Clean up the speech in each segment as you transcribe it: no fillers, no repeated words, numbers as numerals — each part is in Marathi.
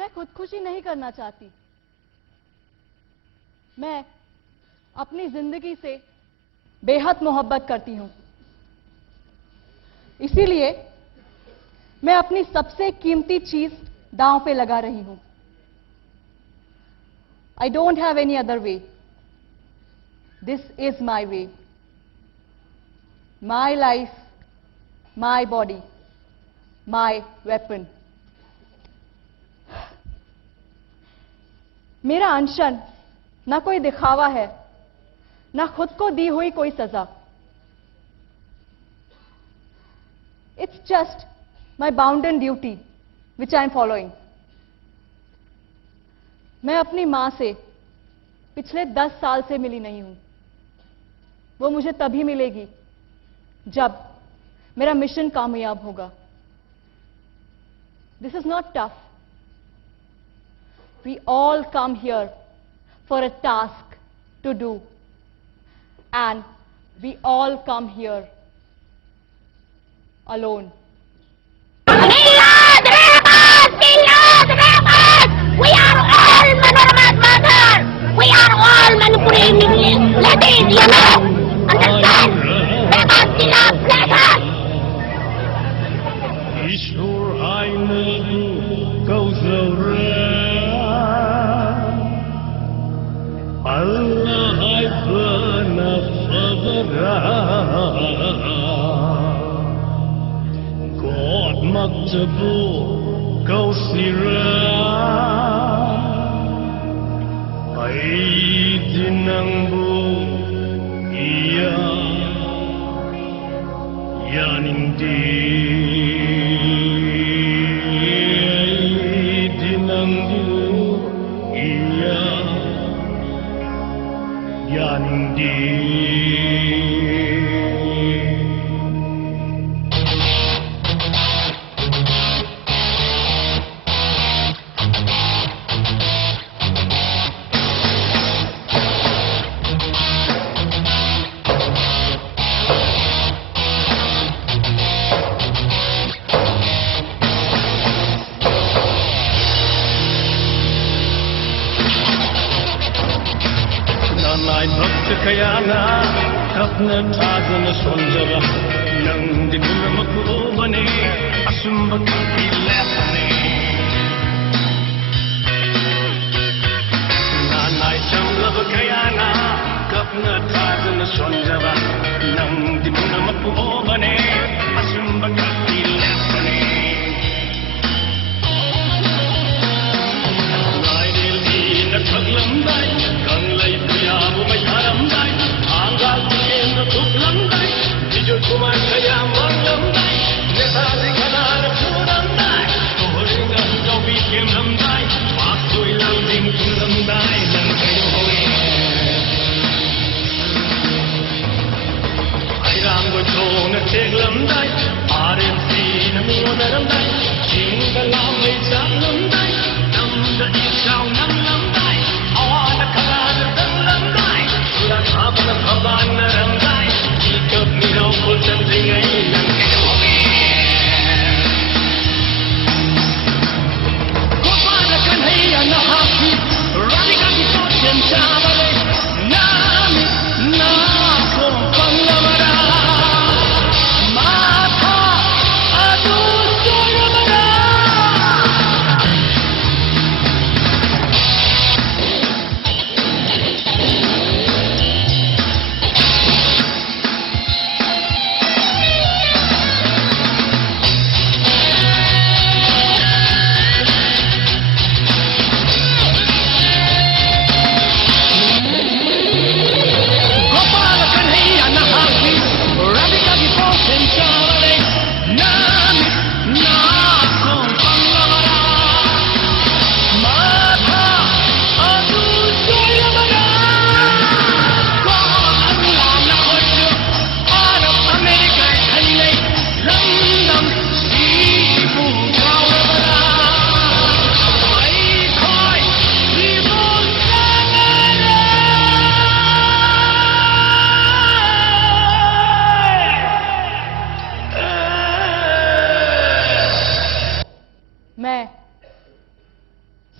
मैं खुदकुशी नहीं करना चाहती। मैं अपनी जिंदगी से बेहद मोहब्बत करती हूं। इसीलिए मैं अपनी सबसे कीमती चीज दांव पे लगा रही हूं। I don't have any other way. This is my way. My life, my body, my weapon. मेरा अनशन ना कोई दिखावा है, ना खुद को दी हुई कोई सजा। It's just my bounden duty which I am following. मैं अपनी मां से पिछले 10 साल से मिली नहीं हूं। वो मुझे तभी मिलेगी जब मेरा मिशन कामयाब होगा। This is not tough. We all come here for a task to do, and we all come here alone. We are all Manorama's mother. We are all Manipuri ladies, you know. Understand? Because we love pleasure. Ishur aynı kozora Allah aybına sabra God maktabu kausira Aydinangbu iya yanindi Aydinangbu iya yanindi Kayana kapna tadına sonjara nang dinulma kubani asumba kilapani nanai chamla kayana kapna tadına sonjara nang dinulma kubani asumba kilapani naidil ina thaglam dai kanglai piyabu mai haram dai angal kena tuklam dai dijo kumar kaya manglam dai nesa dikhanar puram dai tohringa jobi kemram dai pasoi lam ding kulam dai nang kayo hoye airam go chona teglam dai rnc na mi onaram dai jingalam mai chaklam dai nam da isau nam lam dai awana khalar danglam dai la khapna khaban ram dai ikap miro ko chandring ai nang kayo hoye ko para kanhaiya na happy radika ki sochen chavale nami na ko panglamara matha adu soramara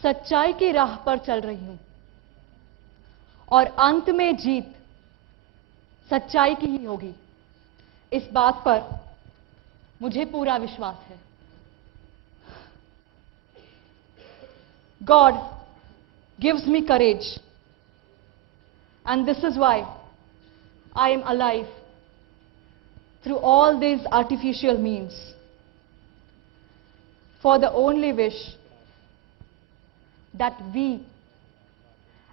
सच्चाई की राह पर चल रही हूं और अंत में जीत सच्चाई की ही होगी, इस बात पर मुझे पूरा विश्वास है। God gives me courage, and this is why I am alive through all these artificial means, for the only wish that we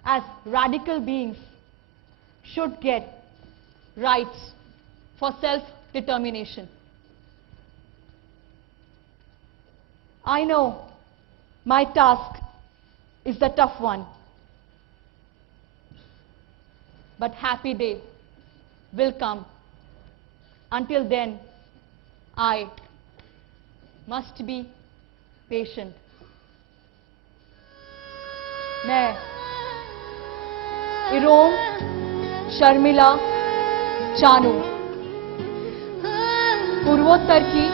as radical beings should get rights for self-determination. I know my task is the tough one, but happy day will come. Until then, I must be patient. मैं इरोम शर्मिला चानू पूर्वोत्तर की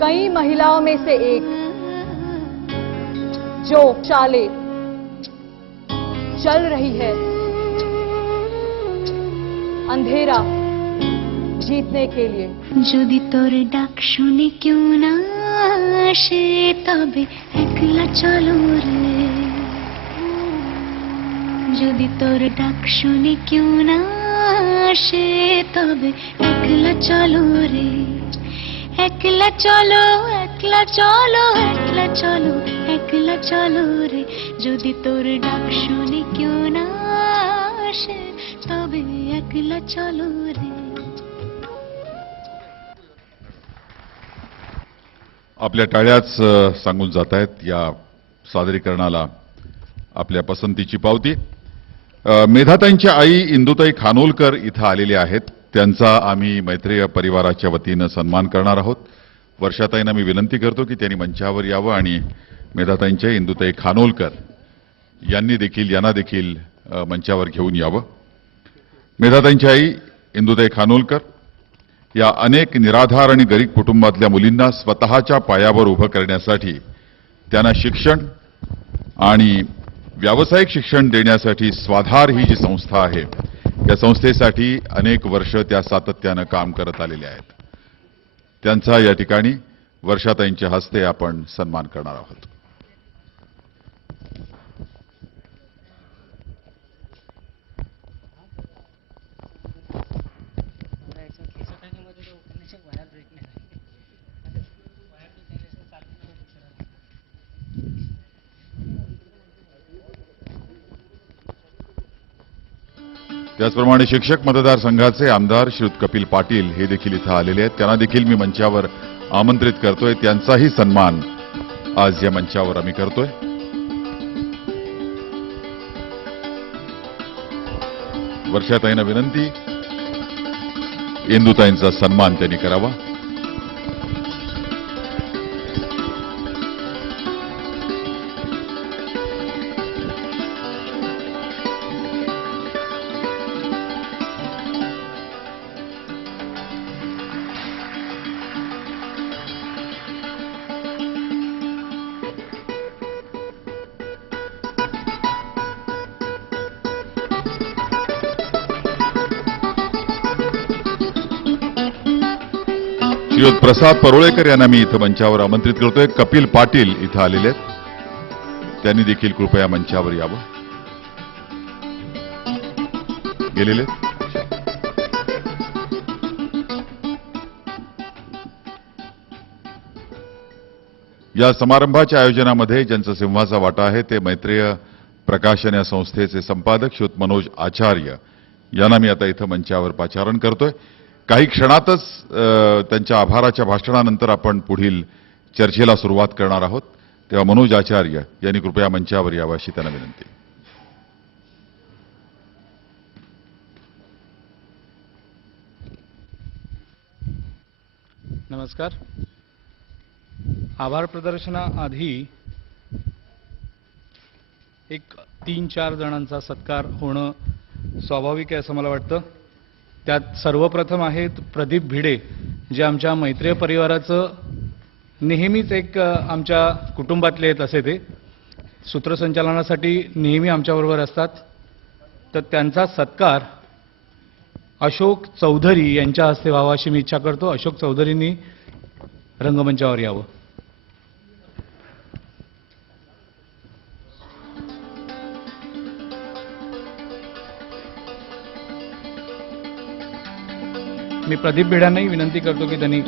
कई महिलाओं में से एक, जो चाले चल रही है अंधेरा जीतने के लिए। যদি তোর ডাক শুনে কেউ না আসে তবে একলা চলো রে, যদি তোর ডাক শুনে কেউ না আসে তবে একলা চলো রে, একলা চলো একলা চলো একলা চলো একলা চলো রে, যদি তোর ডাক শুনে কেউ না আসে তবে একলা চলো রে। आपल्या टाळ्याच सांगून जात आहेत या सादरीकरणाला आपल्या पसंतीची पावती। मेधाताईंच्या आई इंदुताई खानोलकर इथं आलेल्या आहेत, त्यांचा आम्ही मैत्रेय परिवाराच्या वतीनं सन्मान करणार आहोत। वर्षाताईंना मी विनंती करतो की त्यांनी मंचावर यावं आणि मेधाताईंच्या इंदुताई खानोलकर यांना देखील मंचावर घेऊन यावं। मेधाताईंची आई इंदुताई खानोलकर या अनेक निराधार आणि गरीब कुटुंबातल्या मुलींना स्वतःच्या पायावर उभं करण्यासाठी, त्यांना शिक्षण आणि व्यावसायिक शिक्षण देण्यासाठी स्वाधार ही जी संस्था आहे, त्या संस्थेसाठी अनेक वर्ष त्या सातत्यानं काम करत आलेल्या आहेत। त्यांचा या ठिकाणी वर्षाताईंच्या हस्ते आपण सन्मान करणार आहोत। त्याचप्रमाणे शिक्षक मतदारसंघाचे आमदार श्रीयुत कपिल पाटील हे देखील इथं आलेले आहेत, त्यांना देखील मी मंचावर आमंत्रित करतोय। त्यांचाही सन्मान आज या मंचावर आम्ही करतोय। वर्षाताईंना विनंती, इंदुताईंचा सन्मान त्यांनी करावा। श्रीयुत प्रसाद परोळेकर यांना मी इथं मंचावर आमंत्रित करतोय। कपिल पाटील इथं आलेले आहेत, त्यांनी देखील कृपया मंचावर यावं। गेलेले या समारंभाच्या आयोजनामध्ये ज्यांचा सिंहाचा वाटा आहे ते मैत्रेय प्रकाशन या संस्थेचे संपादक श्रीयुत मनोज आचार्य यांना मी आता इथं मंचावर पाचारण करतोय। काही क्षणातच त्यांच्या आभाराच्या भाषणानंतर आपण पुढील चर्चेला सुरुवात करणार आहोत, तेव्हा मनोज आचार्य यांनी कृपया मंचावर यावं अशी त्यांना विनंती। नमस्कार। आभार प्रदर्शनाआधी एक 3-4 जणांचा सत्कार होणं स्वाभाविक आहे असं मला वाटतं। त्यात सर्वप्रथम आहेत प्रदीप भिडे, जे आमच्या मैत्रेय परिवाराचं नेहमीच एक आमच्या कुटुंबातले आहेत असे ते, सूत्रसंचालनासाठी नेहमी आमच्याबरोबर असतात, तर त्यांचा सत्कार अशोक चौधरी यांच्या हस्ते व्हावा अशी मी इच्छा करतो. अशोक चौधरींनी रंगमंचावर यावं. मी प्रदीप भिड्यांनाही विनंती करतो की त्यांनी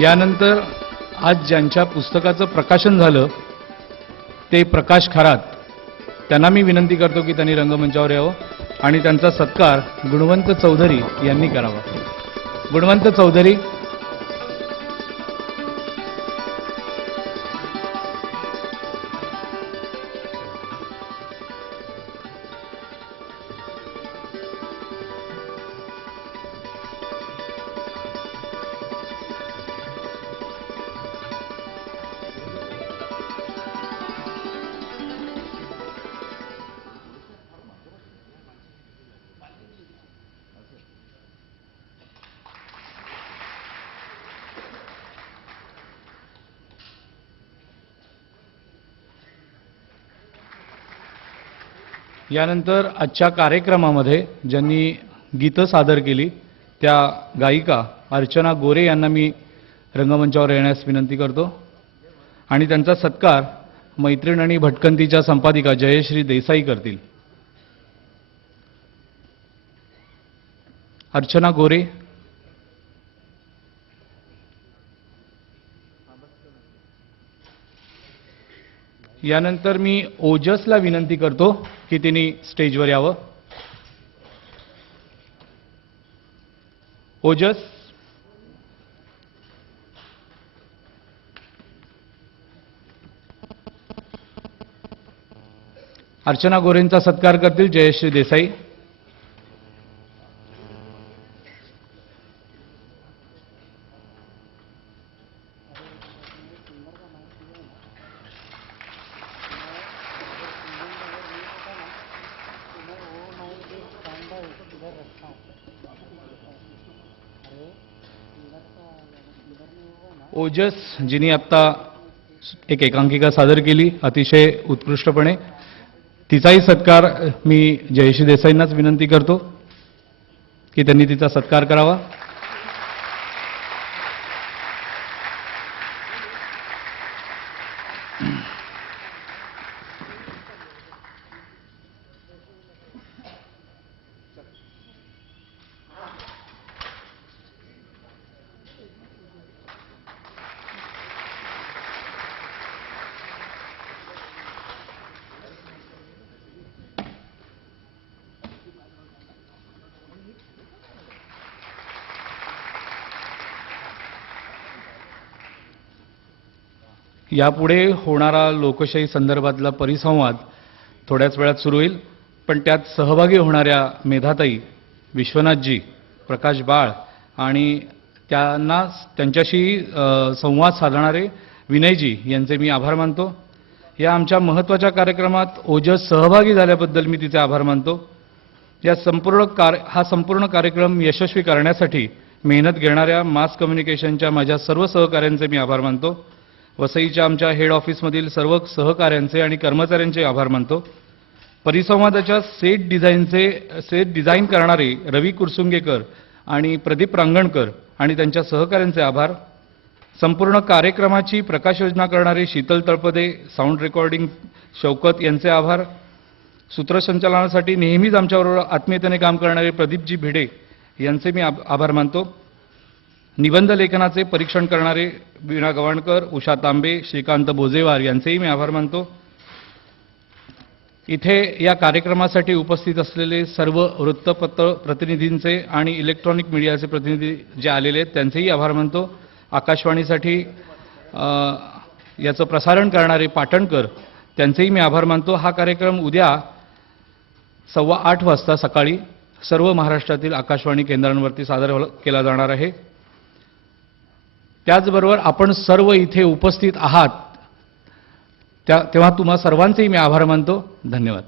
यानंतर आज ज्यांच्या पुस्तकाचं प्रकाशन झालं ते प्रकाश खरात, त्यांना मी विनंती करतो की त्यांनी रंगमंचावर यावं आणि त्यांचा सत्कार गुणवंत चौधरी यांनी करावा. गुणवंत चौधरी. यानंतर आजच्या कार्यक्रमामध्ये ज्यांनी गीतं सादर केली त्या गायिका अर्चना गोरे यांना मी रंगमंचावर येण्यास विनंती करतो आणि त्यांचा सत्कार मैत्रीण आणि भटकंतीच्या संपादिका जयश्री देसाई करतील. अर्चना गोरे. यानंतर मी ओजसला विनंती करतो की त्यांनी स्टेजवर यावं. ओजस. अर्चना गोरेंचा सत्कार करतील जयश्री देसाई. ओजस जिनी आत्ता एक एकांकिका सादर केली अतिशय उत्कृष्टपणे, तिचाही सत्कार मी जयश्री देसाईंनाच विनंती करतो की त्यांनी तिचा सत्कार करावा. यापुढे होणारा लोकशाही संदर्भातला परिसंवाद थोड्याच वेळात सुरू होईल, पण त्यात सहभागी होणाऱ्या मेधाताई, विश्वनाथजी, प्रकाश बाळ आणि त्यांच्याशी संवाद साधणारे विनयजी यांचे मी आभार मानतो. या आमच्या महत्त्वाच्या कार्यक्रमात ओजस सहभागी झाल्याबद्दल मी तिचे आभार मानतो. हा संपूर्ण कार्यक्रम यशस्वी करण्यासाठी मेहनत घेणाऱ्या मास कम्युनिकेशनच्या माझ्या सर्व सहकाऱ्यांचे मी आभार मानतो. वसईच्या आमच्या हेड ऑफिसमधील सर्व सहकाऱ्यांचे आणि कर्मचाऱ्यांचे आभार मानतो. परिसंवादाच्या सेट डिझाईन करणारे रवी कुरसुंगेकर आणि प्रदीप रांगणकर आणि त्यांच्या सहकाऱ्यांचे आभार. संपूर्ण कार्यक्रमाची प्रकाश योजना करणारे शीतल तळपदे, साऊंड रेकॉर्डिंग शौकत यांचे आभार. सूत्रसंचालनासाठी नेहमीच आमच्याबरोबर आत्मीयतेने काम करणारे प्रदीपजी भिडे यांचे मी आभार मानतो. निबंध लेखनाचे परीक्षण करणारे वीणा गवाणकर, उषा तांबे, श्रीकांत बोजेवार यांचेही मी आभार मानतो. इथे या कार्यक्रमासाठी उपस्थित असलेले सर्व वृत्तपत्र प्रतिनिधींचे आणि इलेक्ट्रॉनिक मीडियाचे प्रतिनिधी जे आलेले आहेत त्यांचेही आभार मानतो. आकाशवाणीसाठी याचं प्रसारण करणारे पाटणकर त्यांचेही मी आभार मानतो. हा कार्यक्रम उद्या 8:15 वाजता सकाळी सर्व महाराष्ट्रातील आकाशवाणी केंद्रांवरती सादर केला जाणार आहे. त्याचबरोबर आपण सर्व इथे उपस्थित आहात तेव्हा तुम्हा सर्वांचेही मी आभार मानतो. धन्यवाद.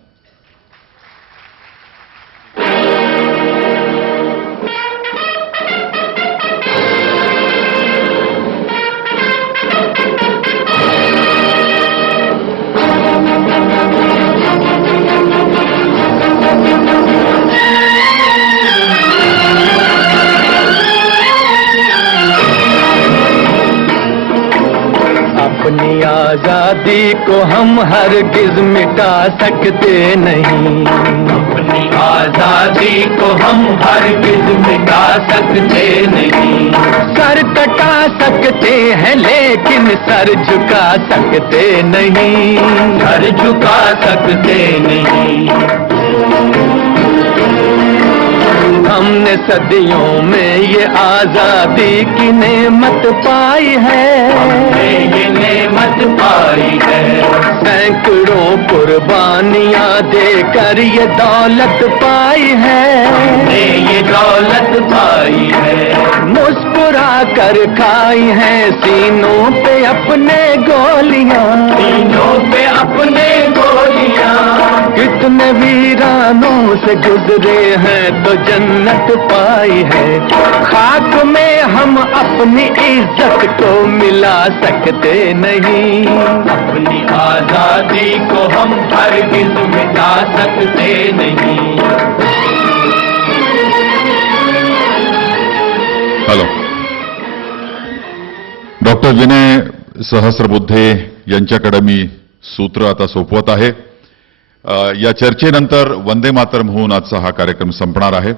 अपनी आजादी को हम हरगिज मिटा सकते नहीं, अपनी आजादी को हम हरगिज मिटा सकते नहीं. सर कटा सकते हैं लेकिन सर झुका सकते नहीं, सर झुका सकते नहीं. हमने सदियों में ये आजादी की नेमत पाई है, हमने ये नेमत पाई है. सैकड़ों कुर्बानियां देकर ये दौलत पाई है, हमने ये दौलत पाई है. मुस्कुरा कर खाई है सीनों पे अपने गोलियां, सीनों पे अपने गोलियां. कितने वीरानों से गुजरे हैं तो जन्नत पाई है. खाक में हम अपनी इज्जत को मिला सकते नहीं, अपनी आजादी को हम हरगिज मिटा सकते नहीं. हॅलो. डॉक्टर विनय सहस्रबुद्धे यांच्याकडे मी सूत्र आता सोपवत आहे. या चर्चेनंतर वंदे मातरम होऊन आजचा हा कार्यक्रम संपणार आहे.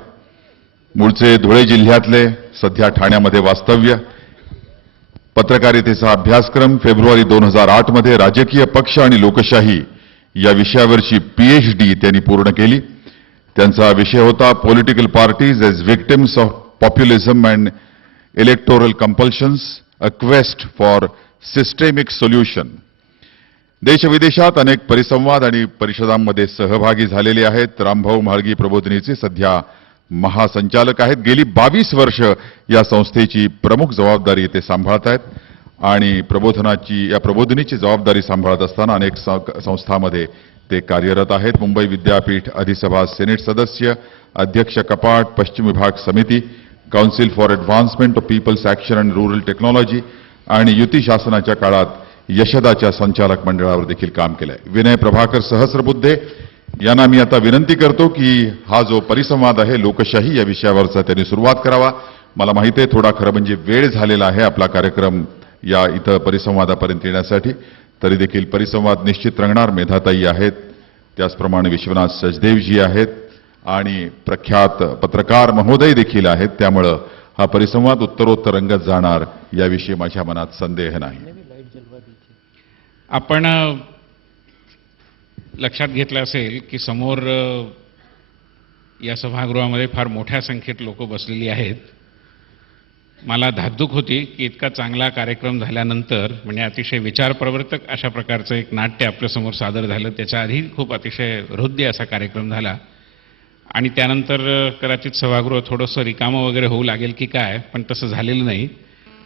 मूळचे धुळे जिल्ह्यातले, सध्या ठाण्यामध्ये वास्तव्य, पत्रकारितेचा अभ्यासक्रम फेब्रुवारी 2008 मध्ये राजकीय पक्ष आणि लोकशाही या विषयावरची PhD त्यांनी पूर्ण केली. त्यांचा विषय होता political parties as victims of populism and electoral compulsions, a quest for systemic solution. देशविदेशात अनेक परिसंवाद आणि परिषदांमध्ये सहभागी झालेले आहेत. रामभाऊ म्हाळगी प्रबोधिनीचे सध्या महासंचालक आहेत. गेली 22 वर्ष या संस्थेची प्रमुख जबाबदारी ते सांभाळत आहेत आणि या प्रबोधिनीची जबाबदारी सांभाळत असताना अनेक संस्थांमध्ये ते कार्यरत आहेत. मुंबई विद्यापीठ अधिसभा सिनेट सदस्य, अध्यक्ष कपाट, पश्चिम विभाग समिती, council for advancement of people's action and rural technology आणि युती शासनाच्या काळात यशदाच्या संचालक मंडळावर देखील काम केलंय. विनय प्रभाकर सहस्रबुद्धे यांना मी आता विनंती करतो की हा जो परिसंवाद आहे लोकशाही या विषयावरचा त्यांनी सुरुवात करावा. मला माहिती आहे थोडा खरं म्हणजे वेळ झालेला आहे आपला कार्यक्रम या इथं परिसंवादापर्यंत येण्यासाठी, तरी देखील परिसंवाद निश्चित रंगणार. मेधाताई आहेत, त्याचप्रमाणे विश्वनाथ सचदेवजी आहेत आणि प्रख्यात पत्रकार महोदय देखील आहेत. त्यामुळं हा परिसंवाद उत्तरोत्तर रंगत जाणार याविषयी माझ्या मनात संदेह नाही. आपण लक्षात घेतलं असेल की समोर या सभागृहामध्ये फार मोठ्या संख्येत लोक बसलेली आहेत. मला धाकधूक होती की इतका चांगला कार्यक्रम झाल्यानंतर, म्हणजे अतिशय विचारप्रवर्तक अशा प्रकारचं एक नाट्य आपल्यासमोर सादर झालं. त्याच्या आधी खूप अतिशय हृदय असा कार्यक्रम झाला आणि त्यानंतर कदाचित सभागृह थोडंसं रिकामं वगैरे होऊ लागेल की काय, पण तसं झालेलं नाही.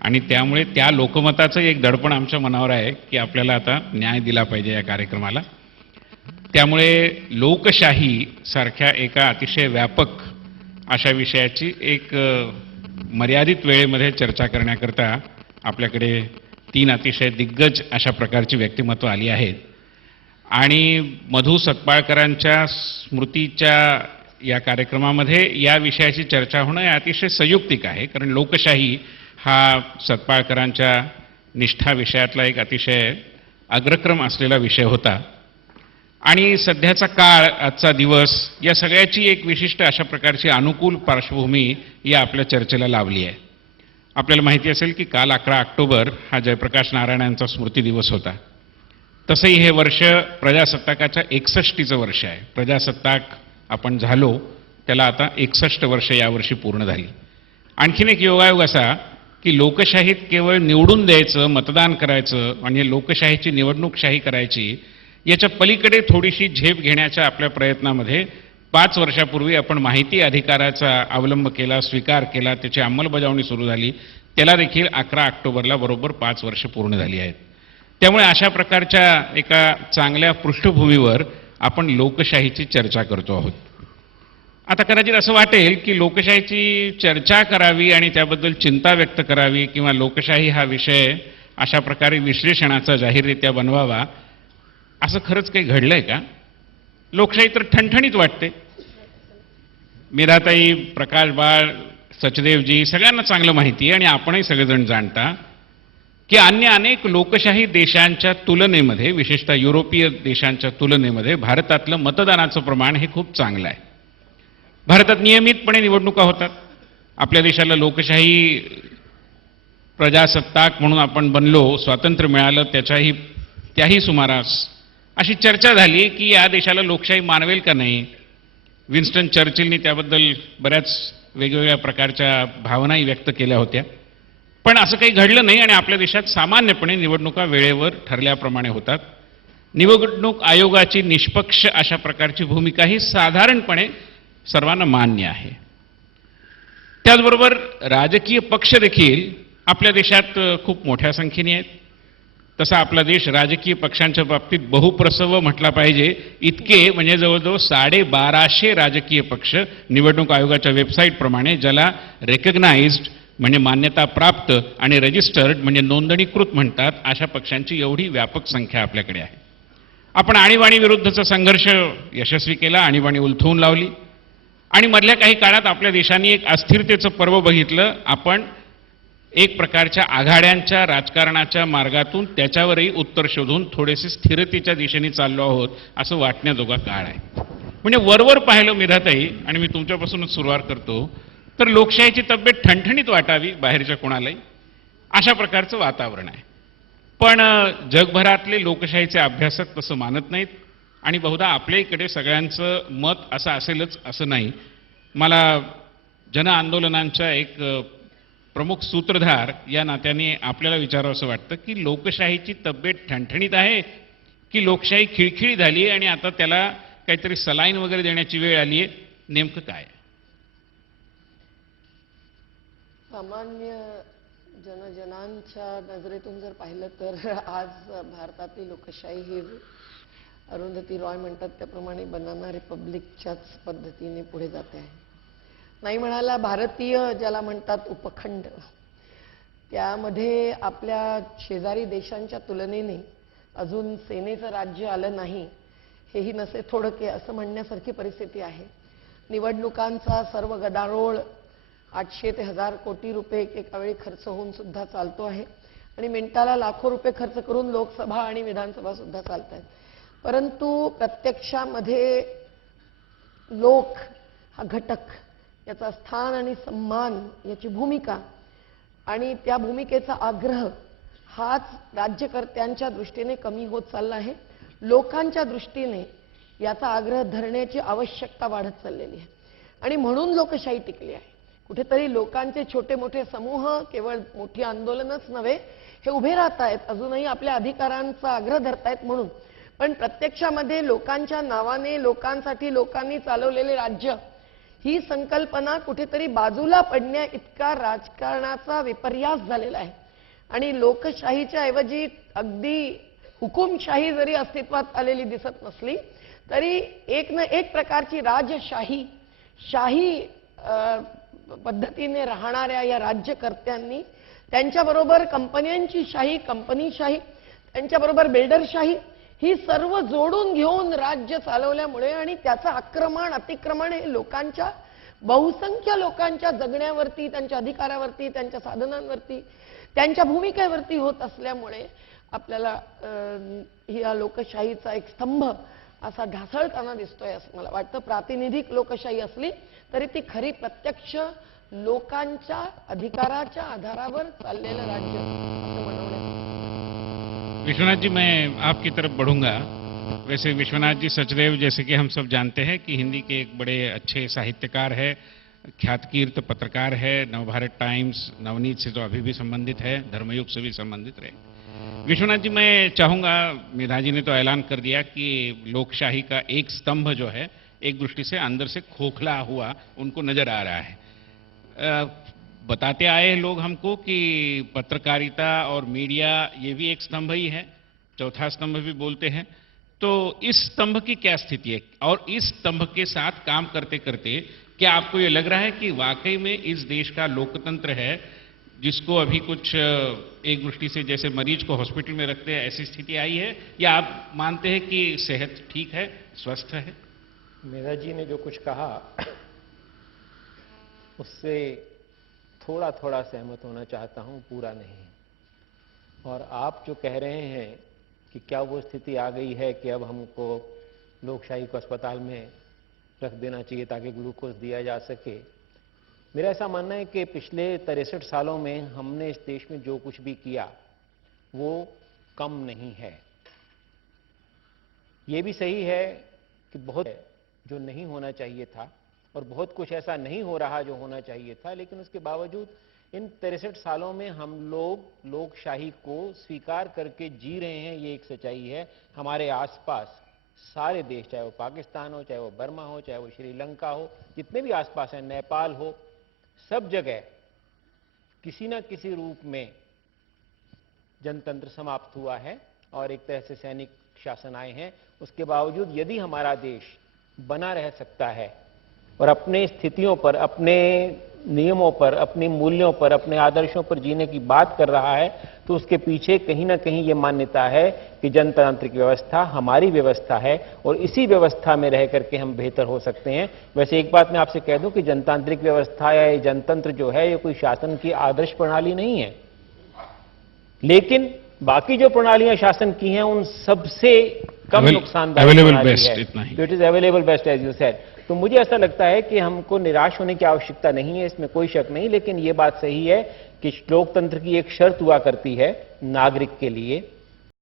आणि त्यामुळे त्या लोकमताचं एक दडपण आमच्या मनावर आहे की आपल्याला आता न्याय दिला पाहिजे या कार्यक्रमाला. त्यामुळे लोकशाही सारख्या एका अतिशय व्यापक अशा विषयाची एक मर्यादित वेळेमध्ये चर्चा करण्याकरता आपल्याकडे 3 अतिशय दिग्गज अशा प्रकारची व्यक्तिमत्व आली आहेत. आणि मधु सतपाळकरांच्या स्मृतीच्या या कार्यक्रमामध्ये या विषयाची चर्चा होणं हे अतिशय संयुक्तिक आहे, कारण लोकशाही हा सतपाळकरांच्या निष्ठा विषयातला एक अतिशय अग्रक्रम असलेला विषय होता. आणि सध्याचा काळ, आजचा दिवस, या सगळ्याची एक विशिष्ट अशा प्रकारची अनुकूल पार्श्वभूमी या आपल्या चर्चेला लावली आहे. आपल्याला माहिती असेल की काल 11 ऑक्टोबर हा जयप्रकाश नारायण यांचा स्मृती दिवस होता. तसंही हे वर्ष प्रजासत्ताकाच्या 61चं वर्ष आहे. प्रजासत्ताक आपण झालो त्याला आता 61 वर्ष यावर्षी पूर्ण झाली. आणखीन एक योगायोग असा की लोकशाहीत केवळ निवडून द्यायचं, मतदान करायचं आणि लोकशाहीची निवडणूकशाही करायची, याच्या पलीकडे थोडीशी झेप घेण्याच्या आपल्या प्रयत्नामध्ये 5 वर्षापूर्वी आपण माहिती अधिकाराचा अवलंब केला, स्वीकार केला, त्याची अंमलबजावणी सुरू झाली. त्याला देखील 11 ऑक्टोबरला बरोबर 5 वर्ष पूर्ण झाली आहेत. त्यामुळे अशा प्रकारच्या एका चांगल्या पृष्ठभूमीवर आपण लोकशाहीची चर्चा करतो आहोत. आता कदाचित असं वाटेल की लोकशाहीची चर्चा करावी आणि त्याबद्दल चिंता व्यक्त करावी किंवा लोकशाही हा विषय अशा प्रकारे विश्लेषणाचा जाहीररित्या बनवावा, असं खरंच काही घडलंय का? लोकशाही तर ठणठणीत वाटते. मेधाताई, प्रकाश बाळ, सचदेवजी सगळ्यांना चांगलं माहिती आहे आणि आपणही सगळेजण जाणता की अन्य अनेक लोकशाही देशांच्या तुलनेमध्ये, विशेषतः युरोपीय देशांच्या तुलनेमध्ये भारतातलं मतदानाचं प्रमाण हे खूप चांगलं आहे. भारतात नियमितपणे निवडणुका होतात. आपल्या देशाला लोकशाही प्रजासत्ताक म्हणून आपण बनलो, स्वातंत्र्य मिळालं त्याही सुमारास अशी चर्चा झाली की या देशाला लोकशाही मानवेल का नाही. विन्स्टन चर्चिलनी त्याबद्दल बऱ्याच वेगवेगळ्या प्रकारच्या भावनाही व्यक्त केल्या होत्या. पण असं काही घडलं नाही आणि आपल्या देशात सामान्यपणे निवडणुका वेळेवर ठरल्याप्रमाणे होतात. निवडणूक आयोगाची निष्पक्ष अशा प्रकारची भूमिका ही साधारणपणे सर्वांना मान्य आहे. त्याचबरोबर राजकीय पक्ष देखील आपल्या देशात खूप मोठ्या संख्येने आहेत. तसा आपला देश राजकीय पक्षांच्या बाबतीत बहुप्रसव म्हटला पाहिजे इतके, म्हणजे जवळजवळ 1250 राजकीय पक्ष निवडणूक आयोगाच्या वेबसाईटप्रमाणे, ज्याला रेकग्नाइज्ड म्हणजे मान्यता प्राप्त आणि रजिस्टर्ड म्हणजे नोंदणीकृत म्हणतात, अशा पक्षांची एवढी व्यापक संख्या आपल्याकडे आहे. आपण आणीबाणी विरुद्धचा संघर्ष यशस्वी केला, आणीबाणी उलथवून लावली आणि मधल्या काही काळात आपल्या देशाने एक अस्थिरतेचं पर्व बघितलं. आपण एक प्रकारच्या आघाड्यांच्या राजकारणाच्या मार्गातून त्याच्यावरही उत्तर शोधून थोडेसे स्थिरतेच्या दिशेने चाललो आहोत असं वाटण्याजोगा काळ आहे. म्हणजे वरवर पाहिलं मेधाताई, आणि मी तुमच्यापासूनच सुरुवात करतो, तर लोकशाहीची तब्येत ठणठणीत वाटावी बाहेरच्या कोणालाही, अशा प्रकारचं वातावरण आहे. पण जगभरातले लोकशाहीचे अभ्यासक तसं मानत नाहीत आणि बहुधा आपल्या इकडे सगळ्यांचं मत असं असेलच असं नाही. मला जन आंदोलनांच्या एक प्रमुख सूत्रधार या नात्याने आपल्याला विचारावं असं वाटतं की लोकशाहीची तब्येत ठणठणीत आहे की लोकशाही खिळखिळी झाली आहे आणि आता त्याला काहीतरी सलाईन वगैरे देण्याची वेळ आली आहे, नेमकं काय? सामान्य जनजनांच्या नजरेतून जर पाहिलं तर आज भारतातली लोकशाही ही अरुंधती रॉय म्हणतात त्याप्रमाणे बनाना रिपब्लिकच्याच पद्धतीने पुढे जाते आहे. नाही म्हणाला भारतीय ज्याला म्हणतात उपखंड, त्यामध्ये आपल्या शेजारी देशांच्या तुलनेने अजून सेनेचं राज्य आलं नाही, हेही नसे थोडके असं म्हणण्यासारखी परिस्थिती आहे. निवडणुकांचा सर्व गदारोळ 800 ते 1000 कोटी रुपये एका वेळी खर्च होऊन सुद्धा चालतो आहे आणि मिनिटाला लाखो रुपये खर्च करून लोकसभा आणि विधानसभा सुद्धा चालत आहेत. परंतु प्रत्यक्षामध्ये लोक हा घटक, याचा स्थान आणि सन्मान, याची भूमिका आणि त्या भूमिकेचा आग्रह हाच राज्यकर्त्यांच्या दृष्टीने कमी होत चालला आहे. लोकांच्या दृष्टीने याचा आग्रह धरण्याची आवश्यकता वाढत चाललेली आहे आणि म्हणून लोकशाही टिकली आहे. कुठेतरी लोकांचे छोटे मोठे समूह, केवळ मोठी आंदोलनच नव्हे, हे उभे राहत आहेत, अजूनही आपल्या अधिकारांचा आग्रह धरतायत म्हणून. पण प्रत्यक्षामध्ये लोकांच्या नावाने, लोकांसाठी लोकांनी चालवलेले राज्य ही संकल्पना कुठेतरी बाजूला पडण्या इतका राजकारणाचा विपर्यास झालेला आहे आणि लोकशाहीच्या ऐवजी अगदी हुकुमशाही जरी अस्तित्वात आलेली दिसत नसली तरी एक न एक प्रकारची राजशाही, शाही पद्धतीने राहणाऱ्या या राज्यकर्त्यांनी त्यांच्याबरोबर कंपन्यांची शाही, कंपनीशाही, त्यांच्याबरोबर बिल्डरशाही ही सर्व जोडून घेऊन राज्य चालवल्यामुळे आणि त्याचं आक्रमण, अतिक्रमण हे लोकांच्या, बहुसंख्य लोकांच्या जगण्यावरती, त्यांच्या अधिकारावरती, त्यांच्या साधनांवरती, त्यांच्या भूमिकेवरती होत असल्यामुळे आपल्याला या लोकशाहीचा एक स्तंभ असा ढासळताना दिसतोय असं मला वाटतं. प्रातिनिधिक लोकशाही असली तरी ती खरी प्रत्यक्ष लोकांच्या अधिकाराच्या आधारावर चाललेलं राज्य असं म्हणवण्यात. विश्वनाथ जी, मैं आपकी तरफ बढ़ूंगा. वैसे विश्वनाथ जी सचदेव, जैसे कि हम सब जानते हैं कि हिंदी के एक बड़े अच्छे साहित्यकार हैं ख्यातकीर्त पत्रकार है, नवभारत टाइम्स, नवनीत से तो अभी भी संबंधित है, धर्मयुग से भी संबंधित रहे। विश्वनाथ जी, मैं चाहूंगा, मेधा जी ने तो ऐलान कर दिया कि लोकशाही का एक स्तंभ जो है एक दृष्टि से अंदर से खोखला हुआ उनको नजर आ रहा है। बताते आए हैं लोग हमको कि पत्रकारिता और मीडिया ये भी एक स्तंभ ही है, चौथा स्तंभ भी बोलते हैं। तो इस स्तंभ की क्या स्थिति है, और इस स्तंभ के साथ काम करते करते क्या आपको ये लग रहा है कि वाकई में इस देश का लोकतंत्र है, जिसको अभी कुछ एक दृष्टि से जैसे मरीज को हॉस्पिटल में रखते हैं ऐसी स्थिति आई है, या आप मानते हैं कि सेहत ठीक है, स्वस्थ है? मेधा जी ने जो कुछ कहा उससे थोड़ा थोड़ा सहमत होना चाहता हूं, पूरा नहीं। और आप जो कह रहे हैं कि क्या वो स्थिति आ गई है कि अब हमको लोकशाही को अस्पताल में रख देना चाहिए ताकि ग्लूकोज दिया जा सके, मेरा ऐसा मानना है कि पिछले 63 सालों में हमने इस देश में जो कुछ भी किया वो कम नहीं है। ये भी सही है कि बहुत जो नहीं होना चाहिए था और बहुत कुछ ऐसा नहीं हो रहा जो होना चाहिए था, लेकिन उसके बावजूद इन 63 सालों में हम लोग लोकशाही को स्वीकार करके जी रहे हैं, ये एक सच्चाई है। हमारे आसपास सारे देश, चाहे वो पाकिस्तान हो, चाहे वो बर्मा हो, चाहे वो श्रीलंका हो, जितने भी आसपास हैं, नेपाल हो, सब जगह किसी न किसी रूप में जनतंत्र समाप्त हुआ है और एक तरह से सैनिक शासन आए हैं। उसके बावजूद यदि हमारा देश बना रह सकता है और अपने स्थितियों पर, अपने नियमों पर, अपने मूल्यों पर, अपने आदर्शों पर जीने की बात कर रहा है, तो उसके पीछे कहीं ना कहीं ये मान्यता है कि जनतांत्रिक व्यवस्था हमारी व्यवस्था है और इसी व्यवस्था में रह करके हम बेहतर हो सकते हैं। वैसे एक बात मैं आपसे कह दूं कि जनतांत्रिक व्यवस्था या ये जनतंत्र जो है ये कोई शासन की आदर्श प्रणाली नहीं है, लेकिन बाकी जो प्रणालियां शासन की हैं उन सबसे कम नुकसानदायक प्रणाली है। तो it is available best as you said. तो मुझे ऐसा लगता है कि हमको निराश होने की आवश्यकता नहीं है, इसमें कोई शक नहीं, लेकिन ये बात सही है कि लोकतंत्र की एक शर्त हुआ करती है नागरिक के लिए